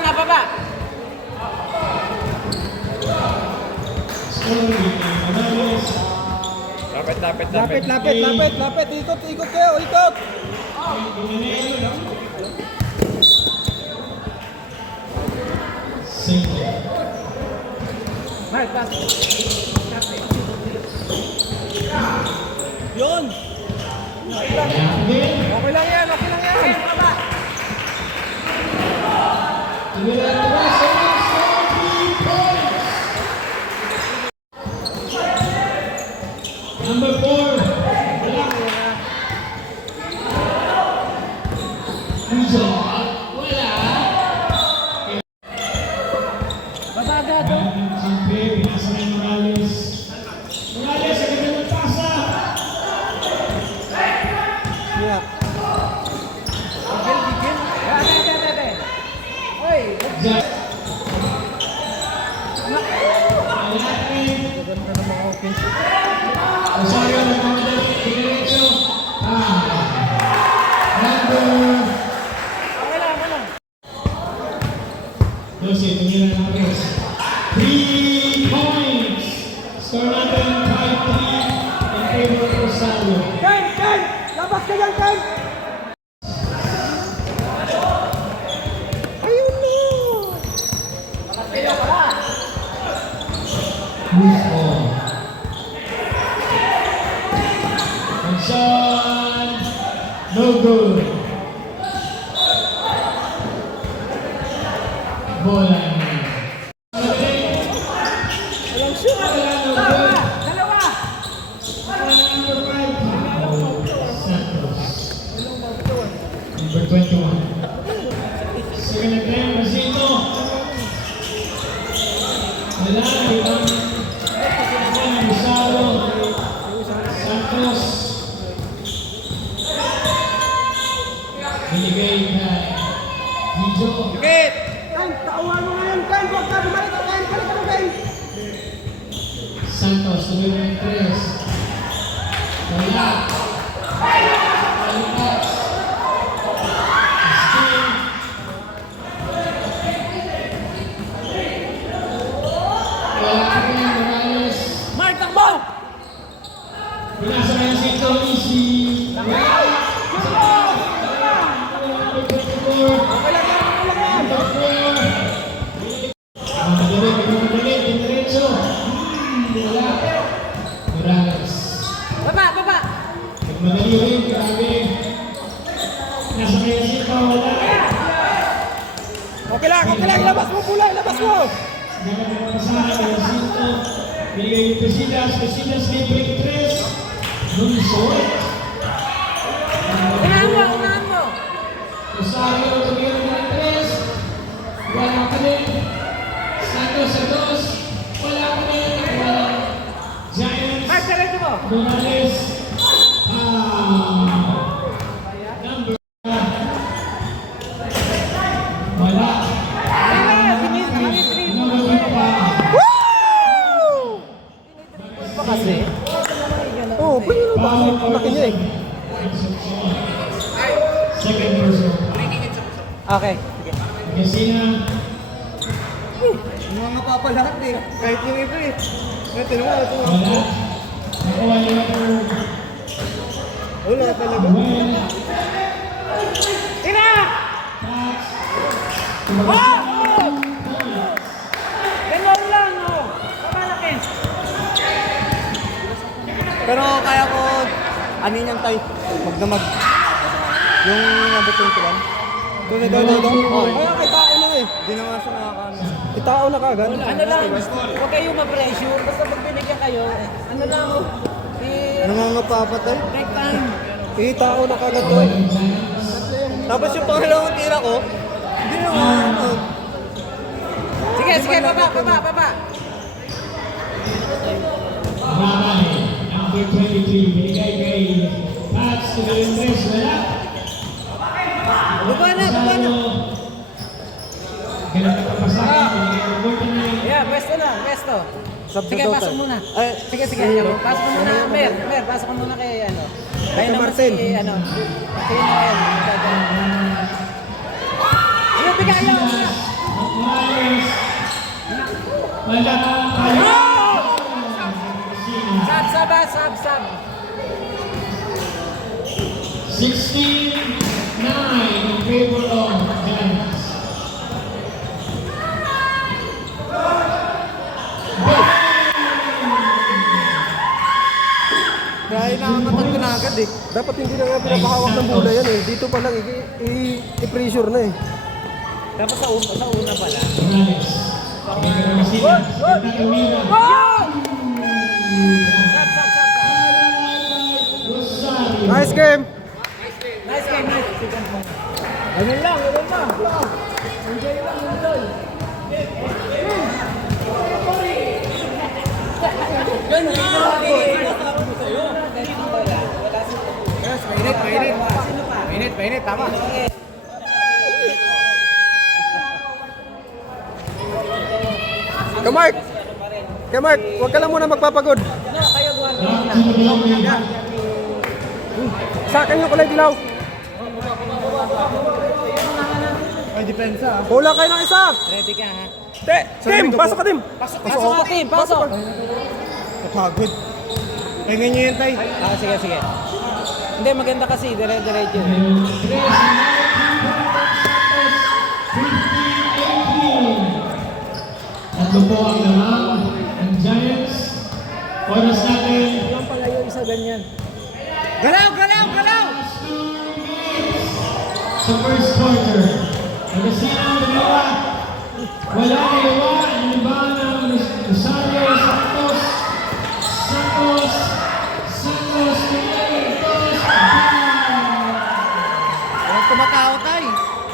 Nababa. Lapit. Ikot kayo, ikot. Yun. Okay lang yan. Number 4. Jose, tumira ng Chris. 3 points. Score natin 5-3 in favor of Rosario. Ken! Labas ka dyan, Ken! Ayun mo! Move on. And Sean, no good. Bola. Walang shoot! Dalawa! Number 21. Second again, Rosito. Wala, ibang Rizalo. Santos. Binigay na Dijo. Ken! Tauhan mo ngayon, Ken! Huwag ka bumalik ka, Ken! Balik ka, Ken! Santos, numero 3. Wala. Alipas. Steve. Wala ka rin, Morales. Mark, takbo! Pinasa na si Tony, si... Baba! Madali rin, grabe. Nasa kaya sito, wala. Okay lang! Labas mo, Pulay! Labas mo! Gana na pasahan, kaya sito. Binigay yung Pesidas, libre 3. Nunsoy. Unahan mo! Rosario, tumira na 3. Wala ka rin. Santos sa 2. Wala ka rin. Wala. Giants. Mark, diretso mo! Morales. Number. Wala. Number 5 pa. Kasi? Oo, pwede mo ba? Laki niya eh. Second person. Okay. Kasi na. Yung mga papalahat eh. Kahit yung iba eh. Ito naman, ito. Wala. Nakuha niya number. Wala talaga. Wala. Tira! Tax. Ganun lang, oh! Kamalaki! Pero kaya ko, ano yung tayo? Magdamag. Yung number 21. Doon. Kaya kay tao na eh. Hindi naman siya nakakaano. Kay tao na kagad. Ano lang, huwag kayong ma-pressure. Basta pag binigyan kayo, ano lang, Nangangapapatay. take time. Eh, tao na kagad to eh. Tapos yung pangalawang tira ko, hindi naman ano. Sige, baba! Ramay. Number 23. Binigay kay Tax. Tumira yung 3. Wala. Baba na! Ganun ka papasahan. Binigay yung 49. Yeah, pwesto. Sige, pasok muna. Ay, Sige. Pasok mo muna. Mer, pasok mo muna kay ano. Kaya naman Martin. si ano. Si Noel. Sige, bigay lang. Wala kayo. Sab. 16-9 in favor of Giants. Kaya nakakamatag ko na agad eh. Dapat hindi na nga pinapahawak ng bola yan eh. Dito pa lang i-pressure na eh. Tapos sa una pala. Morales. Takamira. Rosario. Nice game! Nice game, nice. Ganyan lang. Enjoy lang, enjoy. Mainit, tama. Mark, huwag ka lang muna magpapagod. Sa akin yung kulay dilaw. Ay, depensa. Bola kayo ng isa. Ready ka, ha? Tim, pasok ka, Tim. Pasok ka, Tim. Pasok. Kapagod. Ay, ganyan yan, tay. Sige. Hindi, maganda kasi. Dire-diretso. 50-18. Tatlo po ang lamang ng Giants. Oras natin. Yung pala yung isa ganyan. Galaw! Sa first quarter. Nagasina ang dalawa. Wala nagawa. Ang iba ng Rosario Santos. Walang tumatao, tay.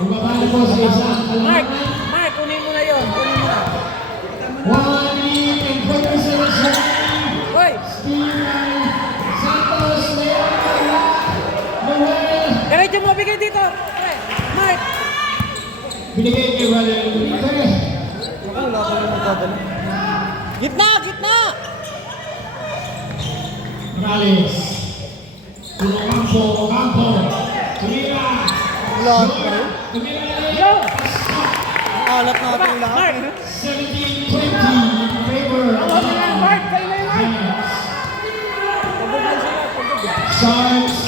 Bumabali po sa isang Mark, kalamangan. kunin mo na yun. Kunin mo na. 1 minute and 40 seconds remaining. Hoy! Steven Santos, Leon Carla, Noel. Diretso mo, bigay dito. Pre, Mark! Binigay kay Brother Enrique. Wala ka yung magdadala. Gitna! Morales. Campo. Tumira. Wala ka rin. Yo! Alat natin yung lahat. Mark! 17-20 in favor of Mark! Kayo na yun, Mark! Sharks.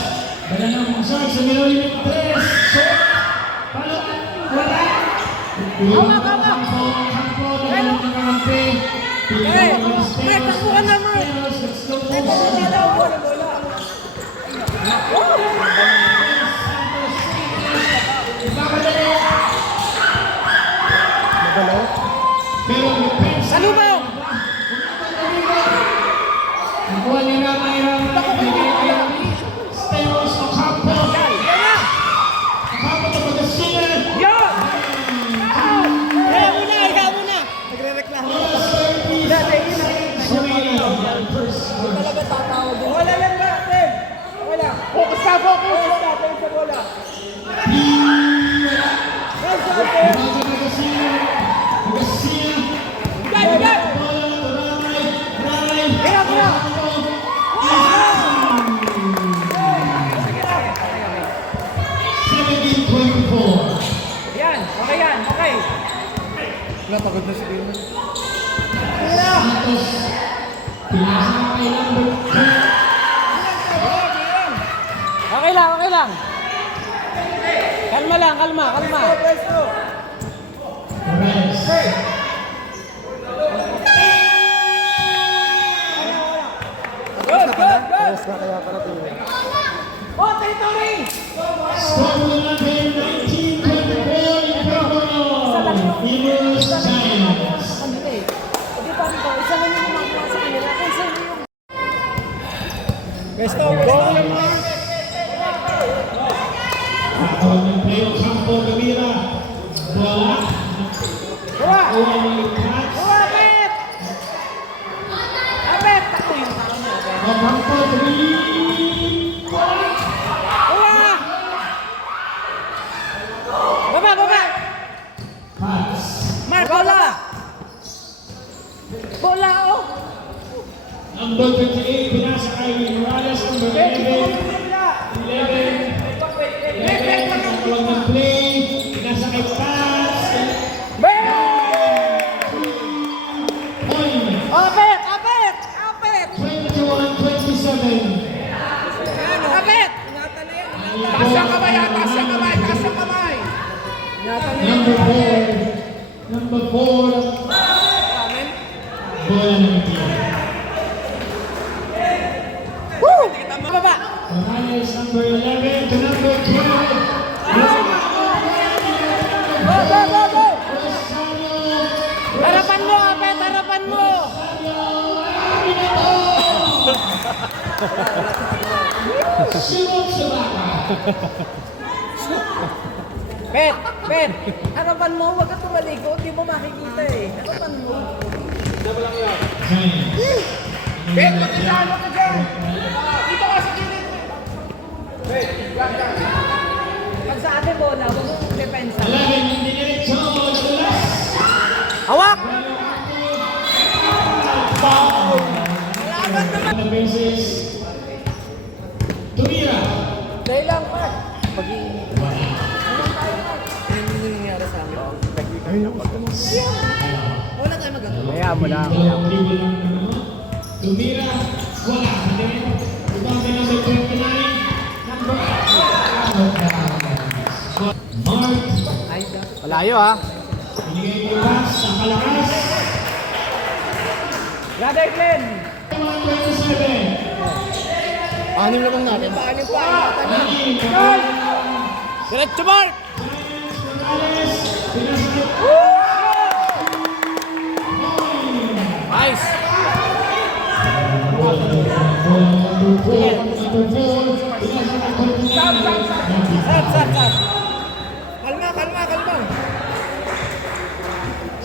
Dala ng Sharks sa Miloli ng Tres. Short. Palo. Wala. Campo. Dala ng kakampi. Mark, takbo ka na, Mark! Let's go. Pero defense. Salubong! Nakuha ni Ramay. Steros Ocampo. Ocampo to Pagkasina. Yo! Ikaw muna. Nagre-reklamo. Talaga tatawag din. Wala lang natin. Wala. Focus ka. Tayo sa bola. Yan, okay. Wala, pagod na si Kino. Santos. Pinasa kay number 2. Okay lang. Kalma. Morales. Yes, na kaya pala tingin. Score mo natin 19-24 in favor of Heroes Giants. Besto, go lang mga. Nakatawag ng play o Campo Camira. Bola. Ocampo 3. Baba! Pass. Mark, bola! Number 28, pinasa kay Morales. Number 11. 11. Nakatawag ng play. Pinasa kay Paz. Number 4. Bola ng team. Baba! Morales, number 11 to number 12. Go, go, go, go! Harapan mo, Apet! Harapan mo! Simon Sabaka. Pet! Pet! Harapan mo, huwag ka tumalikod. Hindi mo makikita eh. Harapan mo. Pet! Magkasama ka dyan! Dito ka sa gilid! Pet! Pag sa atin bola, huwag mong depensa. 11 yung diniretso na dulas. Hawak! On the bases. Tumira. Dahil lang, Mark. Wala tayo magagawa. Kaya mo lang. Tumira. Wala. Ibang number 29. Number 8. Mark. Malayo ha. Binigay yung pass sa kalakas. Brother Glenn! Number 27. Anim na bang natin? Paano pa? Anim. Diretso Mark! Morales. Pinasakit. Nice! Sab! Kalma!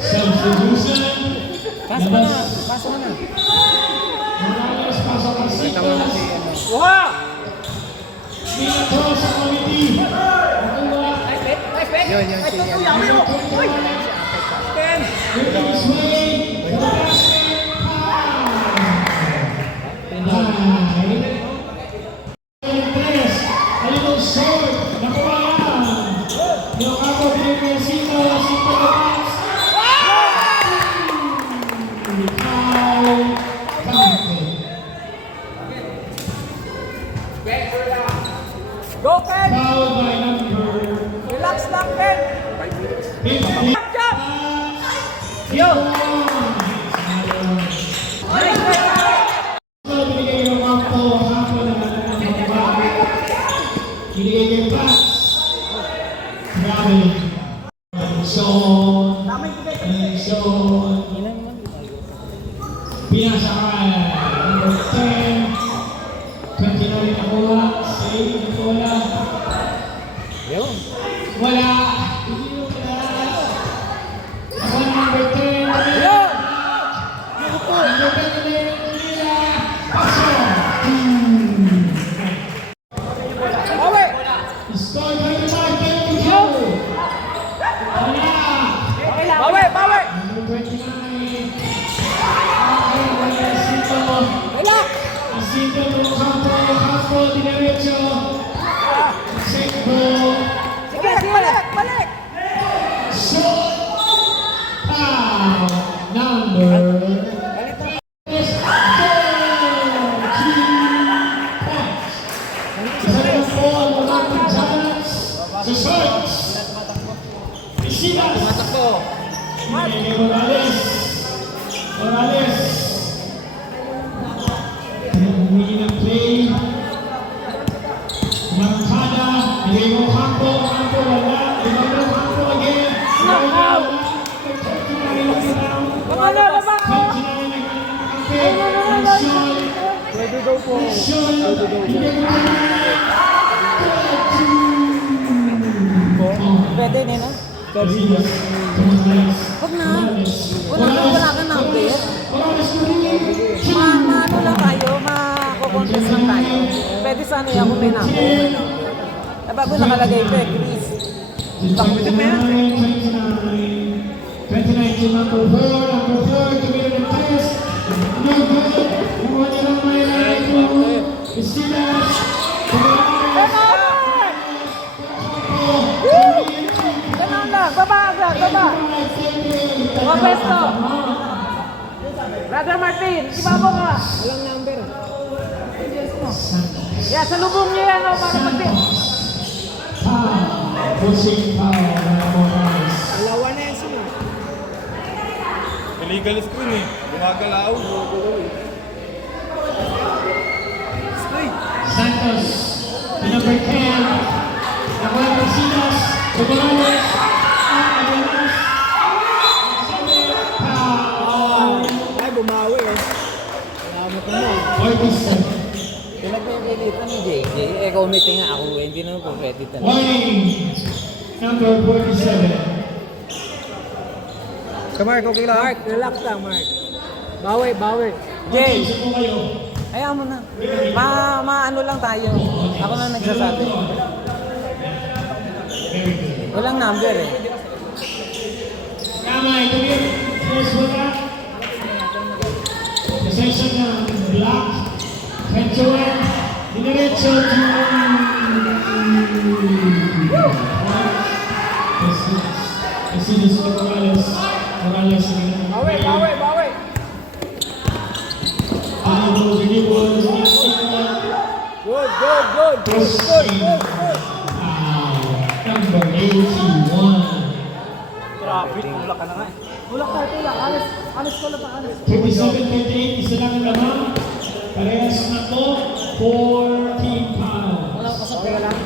Substitution. Pasok mo na! Morales pasok ang sito. Wow! Dito sa committee. Ay, Pet! Yun, si Ken! Release way. Tres. A little short. Nakuha yan. Yung ako pinipil sito. Sito labas. Foul. Go, Ken! Foul by number Relax lang, Ken! 50. Jump! Yo! Binigay yung kampo. Kampo na naman. Binigay yung pass. Grabe. Zone. Pinasa ka. Number 10. 29 nakuha. Save nakuha. Yun. Wala. Ako number 10. Yun! Number 10 nila. Pasok. Awe! Score 25. 22. Wala. Okay lang. Bawi! Number 29. Okay, wala sito. Relax! Asito to campo, dinerecho. Sekbo. Sige, balik! Shot. Foul. Number. Is goal. 2 points. Isa na po ang mga Giants sa shots. Isinas. Morales. Pinag-uwi ng play. Marcada. Bigay mo kampo. Wala. Ibang mo kampo again. Knockout. 39 Baba na! 29 nagkakampi. Pwede daw po. Pwede nila? Huwag na. Wala ka number. Ano lang tayo, mako-contest lang tayo. Pwede sana yan kung may number. Bago nakalagay ko Chris. 29 to number 4. Number 4, tumira ng tres. No good. Nakuha niya ng may line to Isinas. Ganun lang, baba agad, baba. Mga pwesto. Brother Martin, ibabaw ka. Walang number. Yeah, salubong niya yan para mag-tip. Pushing foul. illegal screen eh. Gumagalaw. Santos, the number 10, Nahuel Resinas, Morales, at Aguilas. Foul. Ay, bumawi eh. Salamat naman. 47. Pinagpipilitan ni JJ, committee nga ako, hindi naman po pwede talaga. Warning, number 47. Mark, okay lang. Mark, relax lang, Mark. Bawi, bawi. Okay, isa po kayo. Ayaw mo na. Maano lang tayo. Ako lang nagsasabi. Very good. Walang number eh. Tama, ito yun. First wala. Possession ng Black. 21. Diniretso to... Casinas Morales. Morales. Bawi, bawi, bawi. Good, good, good. Good, good, good, good. Number 81. Grabe, tulak ka na nga eh. Tulak tayo, tulak. Alis, alis ko lang, alis. 37-28, isa lang ang lamang. Parehas na po, 14 pounds. Wala ko sa pera lang.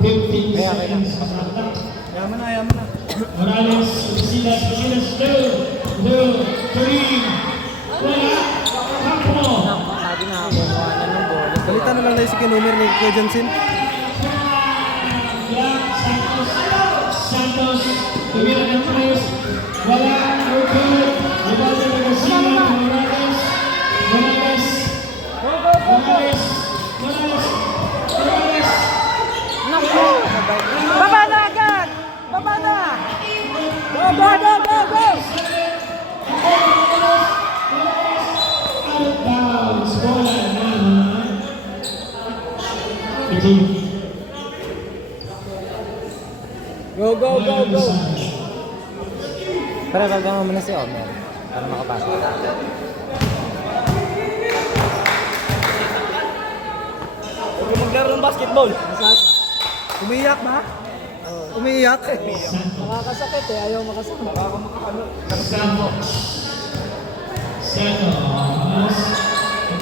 15 seconds masakta. Yaman na, yaman na. Morales, Casinas, 2, 3, wala. Kampo. Sabi nga ako, kuha na ng bola. Balitan na lang tayo si kinumer ni Kuya Jansen. Black, Santos, tumira ng press. Wala, we're good. Rivaldo de Garcia, Morales, Naku! Baba na agad! Baba na! Go, go, go, go, go! out of bounds. Bola na. Ito. Go, go, go, go! Pero kalga mo muna si Omer. Para makapasok. Huwag maglaro ng basketball. Umiiyak ba? Umiiyak? Nakakasakit eh, ayaw makasakit. Santos.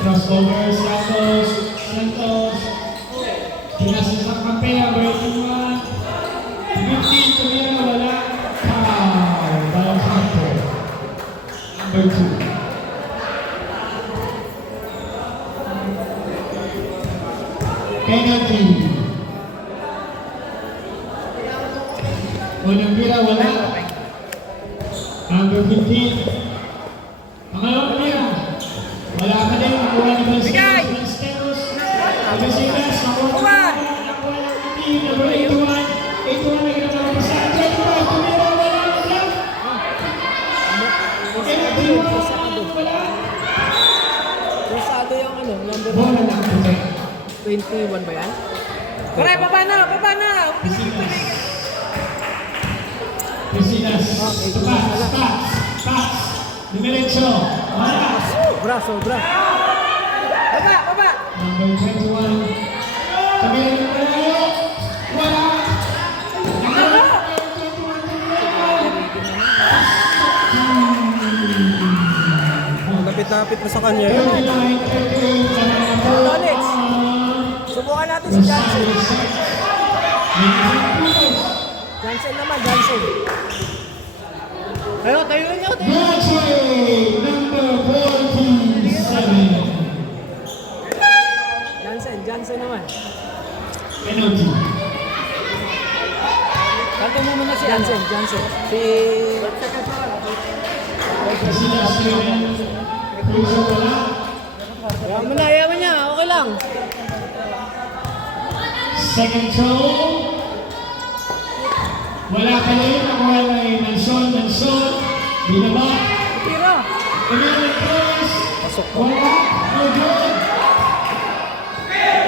Crossover, Santos. Pinasa sa kampenya, breaking 1. 15, tumira, wala. Foul. Ball Campo. Number 2. Penalty. Unang tira, wala. Number 15. Pangalawang tira. Wala ka din. Nakuha ni Balesteros. Balesteros. Nakuha ng team. Number 81. 81 na ginagawa pa sa 25. Tumira, wala. Penalty, wala. Rosado yung ano, number Bola lang puti. 21 ba yan? Pare, baba na! Baba na! Pesinas. Pass. Diretso. Wala. Sobra, sobra. Baba! Baba! Number 21. Tumira ng malayo. Wala. Napit-napit na sa kanya yun. 39, 38. Alex! Subukan natin si Johnson. Johnson naman, Johnson. Tayo, tayo nyo, tayo. Graduate number 47. Johnson naman. Penalty. Kanto mo muna si Johnson. Si... Pesinas naman. Cruiser wala. ayaw mo niya, okay lang. Second throw. Wala ka rin. Nakuha na yung Manson. Binaba. Tira. Tumira ng cross. Wala. No good.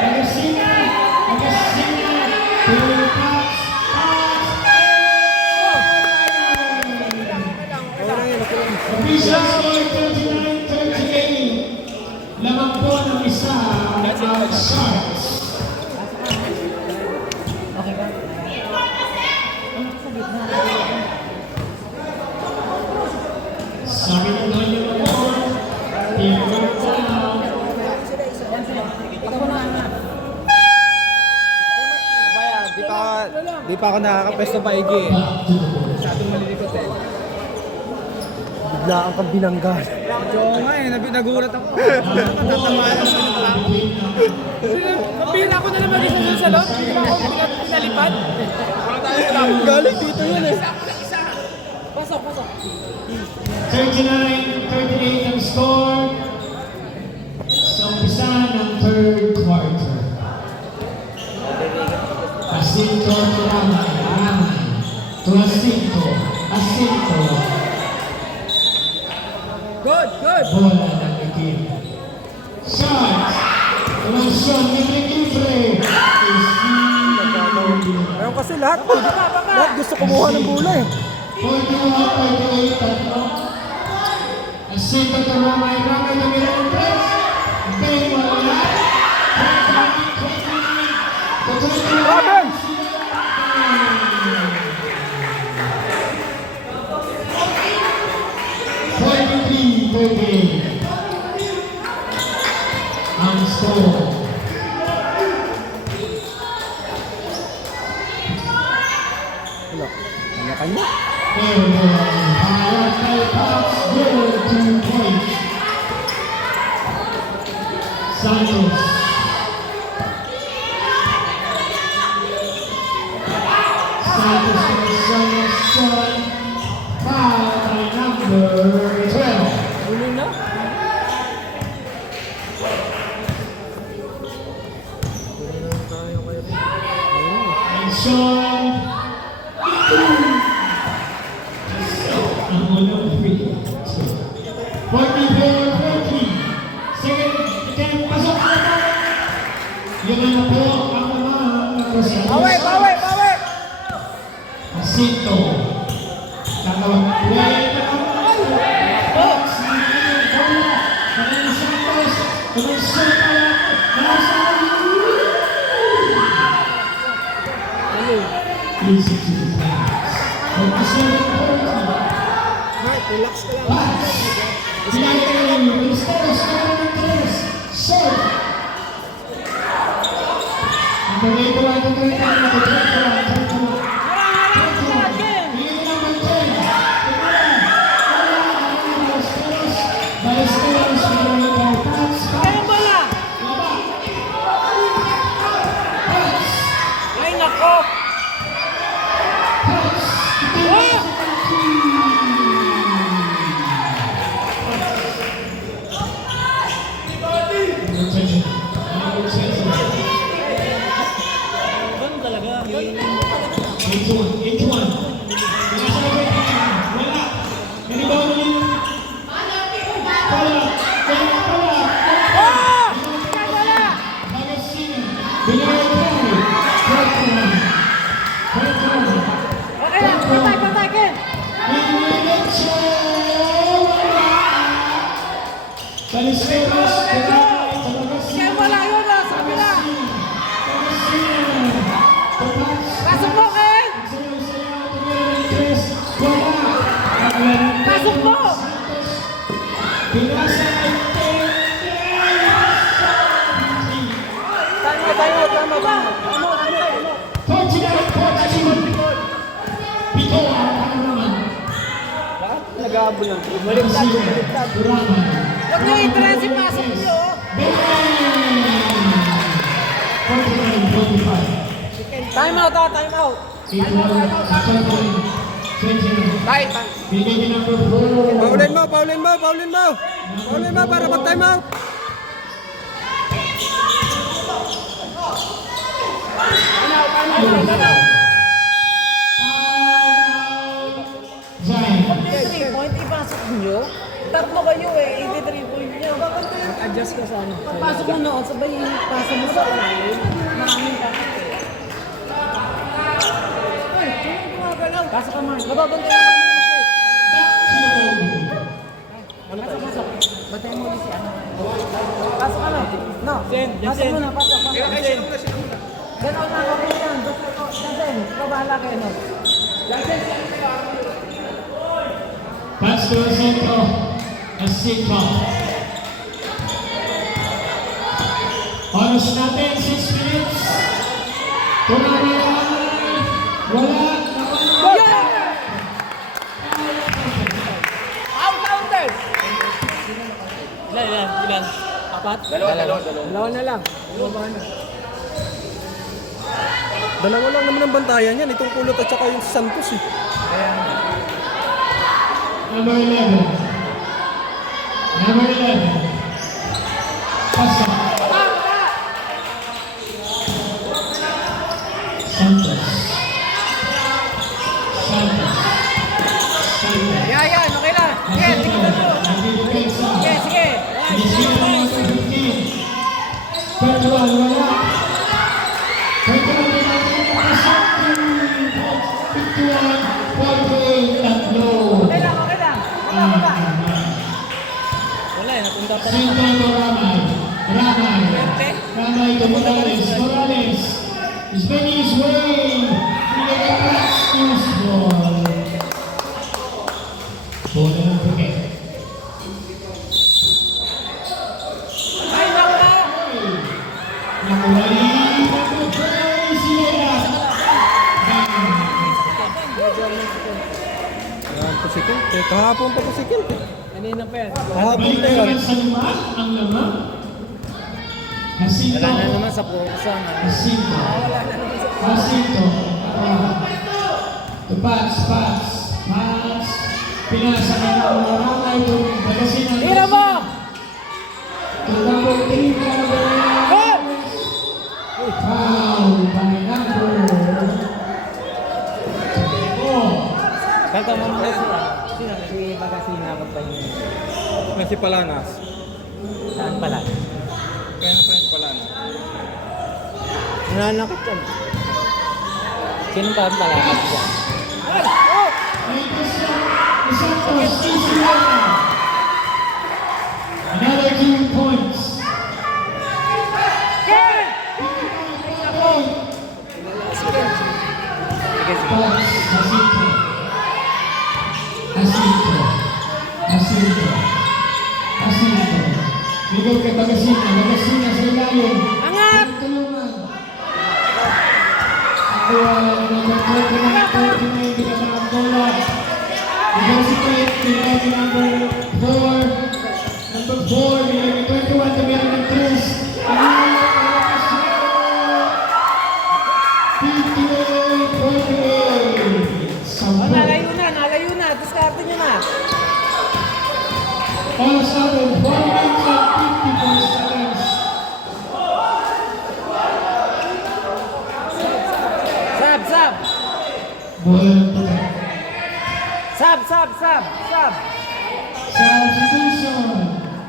Agasina. Pass. Official score 39-38. Lamang po ng isa ang Sharks. Sabi ng kanya mag-board. Team work down. Kaya, di pa ako nakakapesto pa Igi eh. Masyadong malilikot eh. Biglaan kang binanggan. Oo nga eh, nagulat ako. Tatamaan ako sa mga ako. Mapila ko na naman isa sa loob. Hindi ba ako pinalipad? Galing dito yun eh. Pasok. 39-38 ang score. Sa umpisa ng third quarter. Jacinto Ramay. To Jacinto. Good. Bola ng itim. Shots. Tumasyon. Libre-libre. Ayun kasi lahat gusto kumuha ng bola eh. 41-38 tatlo. Jacinto to Ramay. Ramay na meron ng press. Ben wala. Robin! Ang score. Kanya-kanya. Pangalan kay Pops, goal 2 points. Santos. Santos Son. Foul by number 12. Huli na. And Sean. Ang unang free. 44-40. Second, pasok na po. Yun na po ang mga Bawi! Jacinto. Kakawag. Wait na ang Fox. Kanang Santos. Kanang Santos. Easy to the pass. 47-40. Relax ka lang. Pass. Pinagaling yung Cristeros. Kanang tres. Short. Ang pagkito ay Ay, nako! Okay lang, patay, Ken! Ken, wala yun ah, sa kabila! Pasok mo, Ken! Pasok mo! Tama. Nag-aabol lang. Baliktad. Huwag niyo i-dress, pasok niyo! Time out! Bye! Paulin mo para mag-time out. Three point, ipasok niyo? Tatlo kayo eh, 83 point niyo. Adjust ka sa ano. Pasok mo noon, sabay pasok mo sa unahin. Maraming pasok eh. Ay, sino gumagalaw? Pasok ka man. Nababantay mo kami siya eh. Pasok. Bantay mo ulit si ano. Pasok ka na. No. Pasok mo na, pasok. Gano'n na kami yan. Jason, ikaw bahala kayo no. Jason, Pass to Jacinto. Jacinto. Oras natin, 6 minutes. Tumamay. Wala. Out-counted! Ilan? Apat? Dalawa na lang. Dalawa lang naman ang bantayan yan. Itong kulot at saka yung Santos eh. Number 11. Number 11. Pasa. Santos. Santos. Santos. Yan, okay lang. Sige, tingnan mo. Sige, sige. Okay lang. Baba. Wala eh, napunta pa rin. Sinto Ramay to Morales. Is making his way to the excuse ball. Ball na lang pagkat. Ay, nako! Nakuwali ng crazy layup. Pasikil. Kahapon pa pasikil. Kanina pa yan. Kahapon na yan. Balikan sa lima, ang lama. Jacinto. Wala na naman sa pukusan. Jacinto. Jacinto. The pass. Pinasa na ng Ramay to Pagasinan. Tira mo! To number 3, Go! foul by number 4. Kalta mo mga sino? Si Bagasina magpahinga. May si Palanas. Saan pala? Kaya na pa yung si Palanas. Nananakit yan. Sino pa ang pala? Dyan? Santos, easy one. Another 2 points. Jacinto. Bigay kay Bagasina sa ilalim. Angat! Tulungan. Number 29, bigyan ng bola. Bigyan si Kate, bigyan ni number 4. Number 4, bigyan ni 21, bigyan ng 58-48. Nalayo na. Diskarte nyo na. All of a sudden, 4 minutes and 54 seconds. Sab. Bola ng tuloy. Sab. Substitution.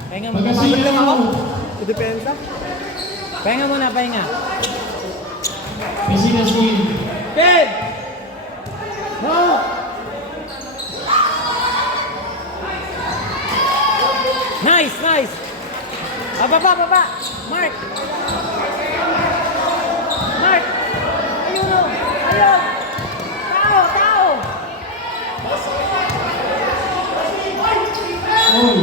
Pahinga mo. Bagasina. Depensa. Pahinga muna, pahinga. Pesinas team. Ben! No! Nice! Baba! Mark! Ayun o! Ayun! Tao! Oy.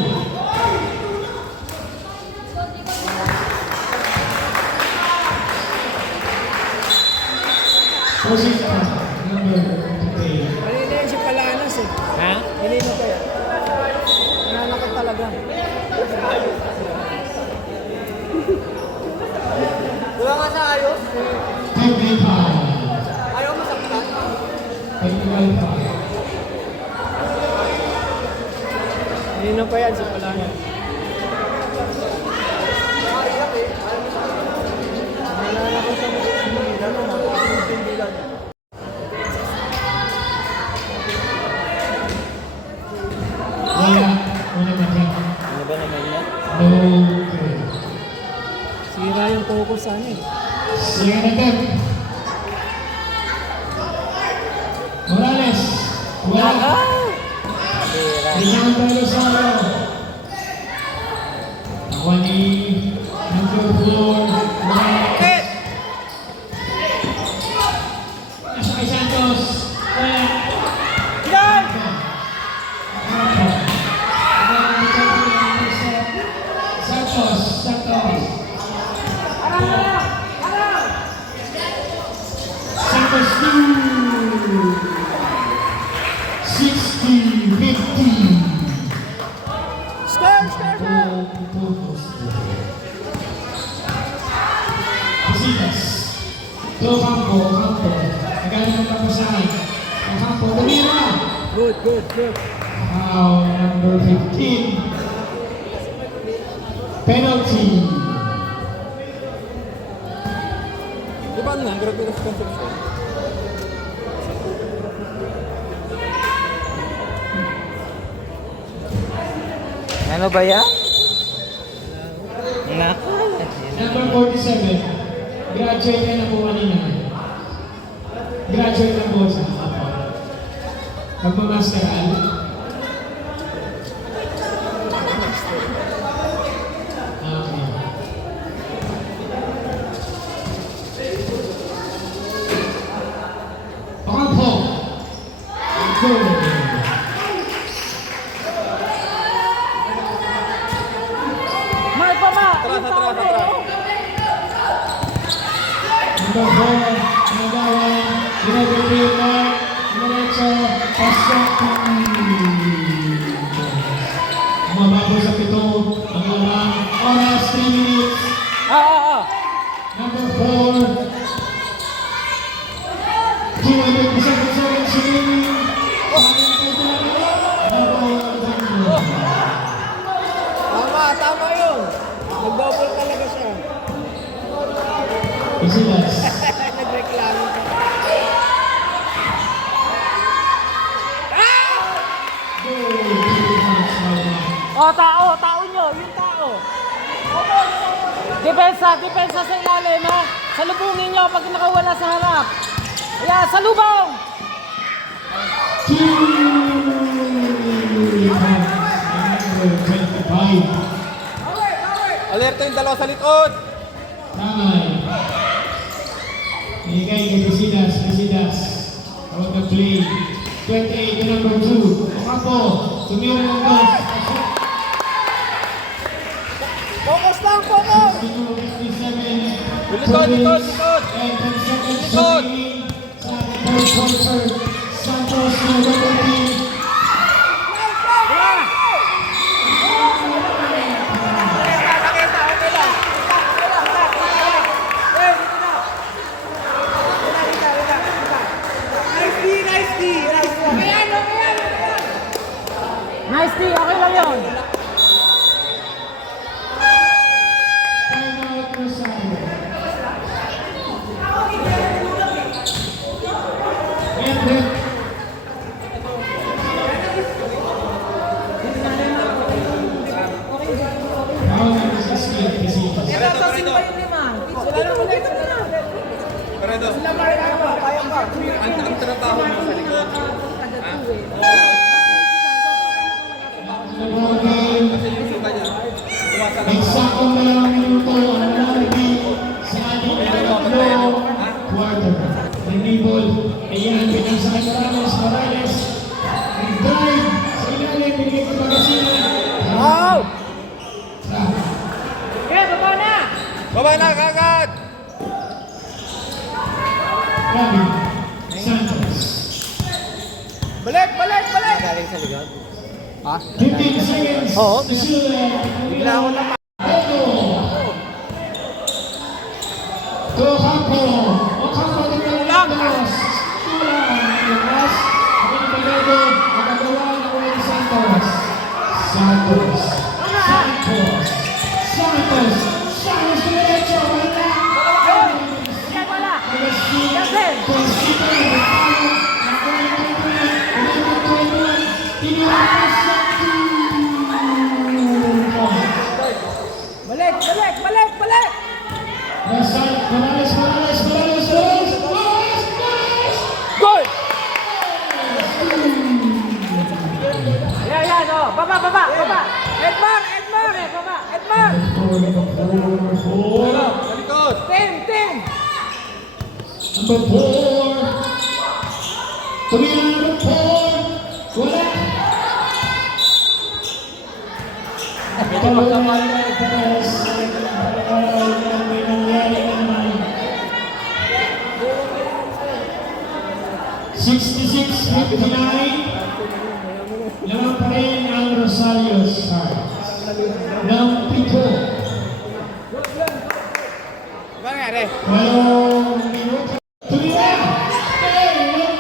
Rosita, number 3. Kanina yun si Palanas eh. Ha? Kanina pa yan. Nananakit talaga. Wala nga sa ayos. 55. Ayaw masaktan. 55. Kanina pa yan si Palanas. Wala. Wala matang. Ano ba naman yan? Okay. Sira yung focus sa amin. Sige na tag. Morales. Wala. Bira. Rinang tayo sa araw. Ako ni number 4. Wala. Nasa kay Santos. Wala. Yan! Okay. Score, score, score! Casitas. To Campo. Nagaling ng kapasahan. Campo, tumira. Good, good, good. Foul number 15. Penalty. Di ba ano? Grabe yung conception. Ano ba yan? Naku. Number 47. Graduate ka na po kanina. Graduate na po sa Magmamaster Al. Okay. Ocampo. Good. Mark pa ma! Number 4, Nagawan, Ginagawa Mark, Diretso, Pasok. Mababaw sa 7, ang lamang, oras 3 minutes. Number 4, 200 seconds remaining. Tama yun. Mag-double talaga siya. Isilas. Nagreklamo ka. Tao nyo, yung tao. Depensa sa ilalim, ha? Salubungin nyo pag nakawala sa harap. Ayan, salubong! Alerto yung dalawa sa likod. Tamay. Ibigay kay Casitas. Out of play. 28 to number 2. Ocampo. Tumira ng dos. Focus lang, focus! 57. Likod. And 10 seconds remaining sa third quarter. Santos na double team. Nice D, okay lang yun. Timeout Rosario. And then, foul number 16, Casitas. Paredo. Ang trabaho mo sa likod. Eksaktong 2 minuto ang lalagay sa ating ikatlong quarter. Nag-nibol, ayan, pinasakay Morales. Nag-drive sa ilalim, bigay sa Pangasinan. Wow! Baba na, kagad! Gabi Santos. Balik! Galing sa likod. 15 seconds. Oo. Bigla ako na Ocampo. Ocampo tingnan dos. Tulang. Lakas. Ako ni Toledo. Magagawa na ulit ni Santos. Santos diretso. Wala. Balik! Morales. Goal! Ayan, oh. Baba. Edmar! Sa likod! 10! Number 4. Tumira number 4. Wala. Perez. May nangyari na naman. 66-59. Laman pa rin ang Rosario Stars. Ng 7. Ano nangyari? Walong minuto. Tumira! Hey, wala!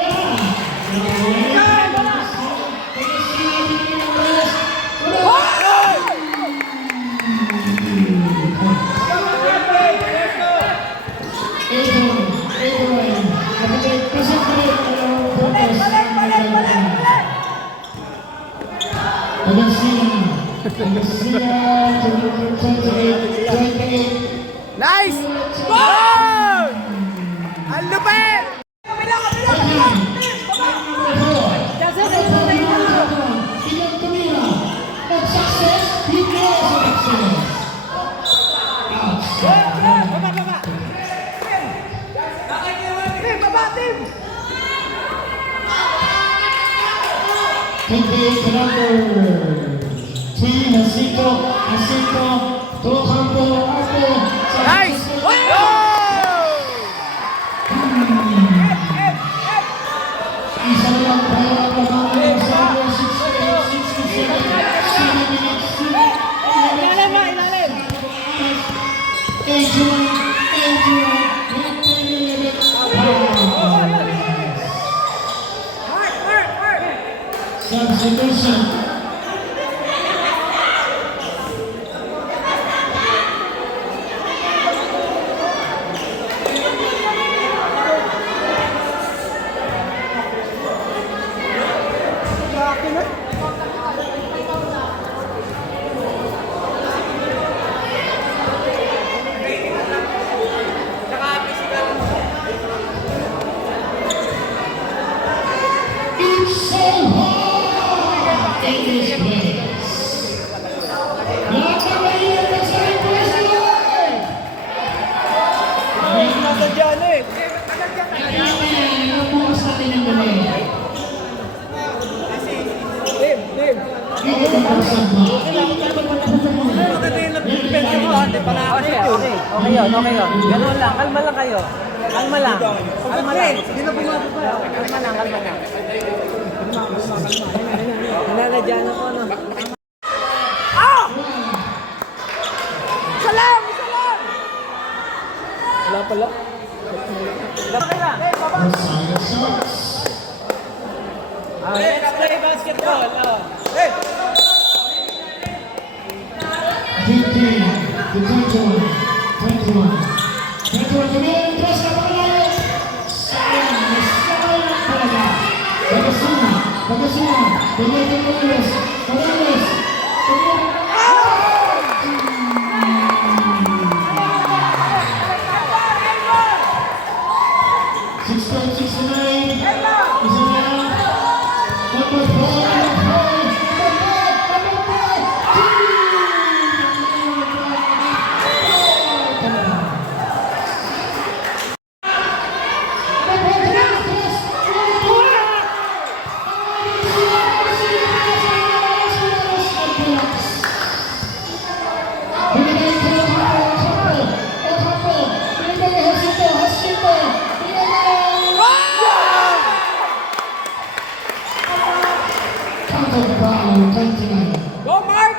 Nice! Goal! Ang lupit! Nice! Goal! Substitution. It's so hard in this place. Lahat ng mahirap ang sa request Nasa dyan eh. ang bukas natin ang mali. Tim. Hindi ko masama. Okay yun. Ganun lang, kalma lang kayo. Kalma lang. Kalma lang. Kalma lang. Nananadyan ako, no? Salam! Wala pala. Okay lang. Rosario Stars. Let's play basketball. Oh. 15 to 21. 21 kemudian terus lapangan sayang talaga Bagasuna kemudian Morales 6.69 number 29. Go, Mark!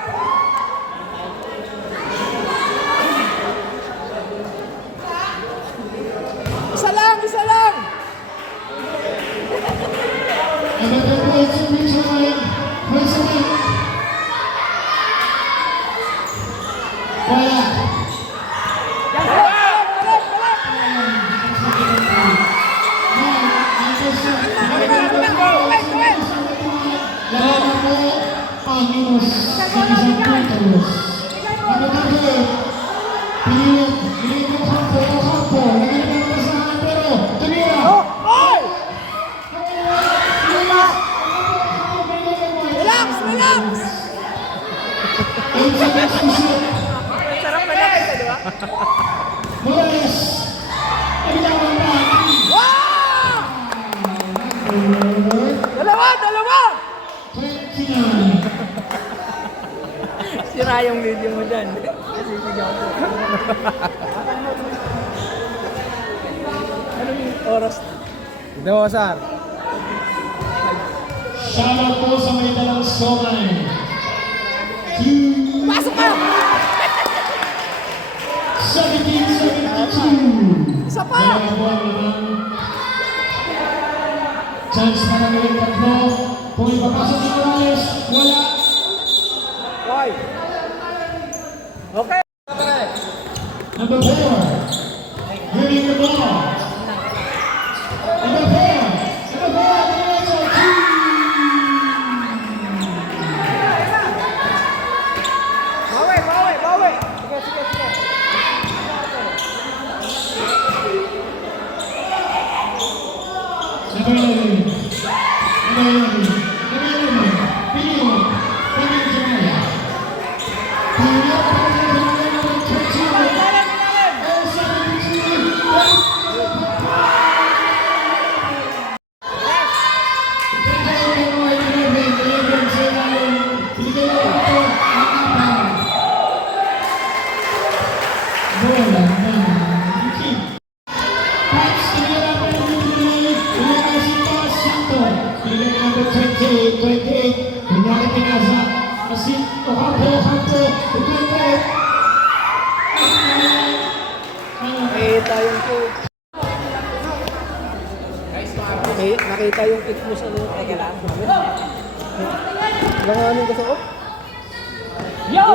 Isa lang! Another point to Richard. Wala. Laban mo ang minus sa isang puntos. Pinilit ng kampo. Nagandang pasahan pero tumira. Relax! Sarap na lang ito, di ba? Morales. Kabilangan pa. Wow! Dalawa! 29. Sira yung video mo dyan. Kasi sigaw ko. Anong oras? Tignan mo, Sar. Shoutout po sa may dalang Somay. 2. Pasok ka! 17-72. Isa pa! Kaya po ang lamang. Chance pa na ulit tatlo. Kung ipapasok si Morales, wala. Hoy! Okay! Number 4. Winning the ball. Number 4. Number 4. Diretso. 2. Bawi! Bawi! Bawi! Sige, sige, sige. Number 11. Number 11. Number 11. Pino. Pino Jumaya. Pino. Number 21. Nakita yung nakita yung pick mo sa loob. Teka lang. Langanin ko sa off. Yo!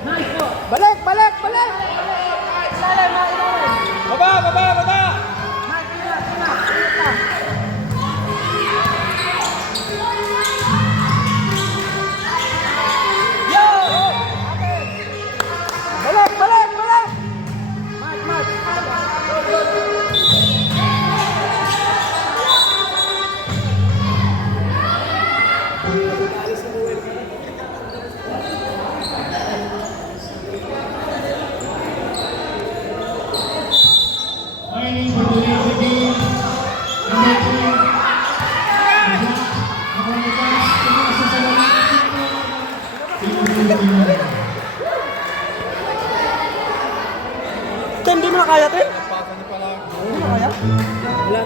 Nice po! Balik! Balik! Balik! Ilalim! Ilalim! Baba, baba, baba! Mike, ingat! Ingat! Ingat lang! Yo! Okay! Balik! Balik! Balik! Mike! Mike! Fighting for the end of the game. Number 10. Ako ang itas. Tumasa sa lalaki. Tim, di mo na kaya, Tim? Pasa niyo pala. Di mo na kaya? Wala.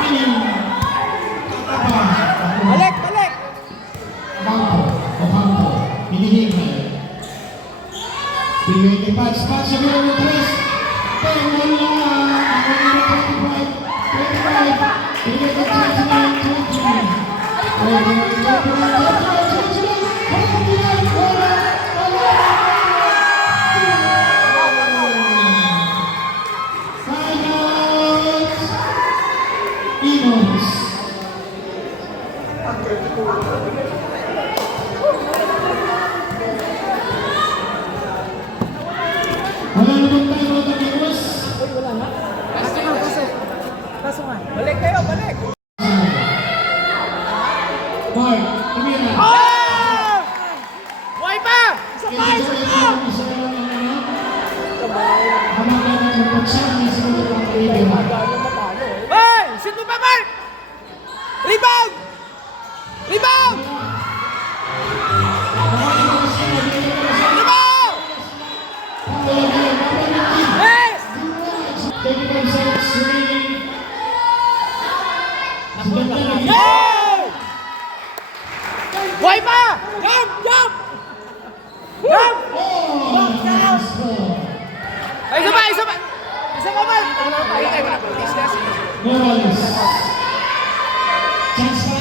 Kaya na. Balik! Balik! Eagles. Wala naman tayo mga Eagles. Pasok nga! Pasok! Pasok nga! Balik kayo! Balik! Mark, tumira. Ah! Buhay pa! Isa pa! Isa pa! Hamagan ng pagsabi ng segundo ng kaibigan. Hey! Sit mo pa, Mark! Rebound! Rebound! Rebound! Yes! 35 seconds remaining. Hey! Buhay pa! Jump! Jump! Jump! Ay, isa pa! Isa pa! Isa pa, Mark! Ay, wala pa. Please, Morales. Chance pa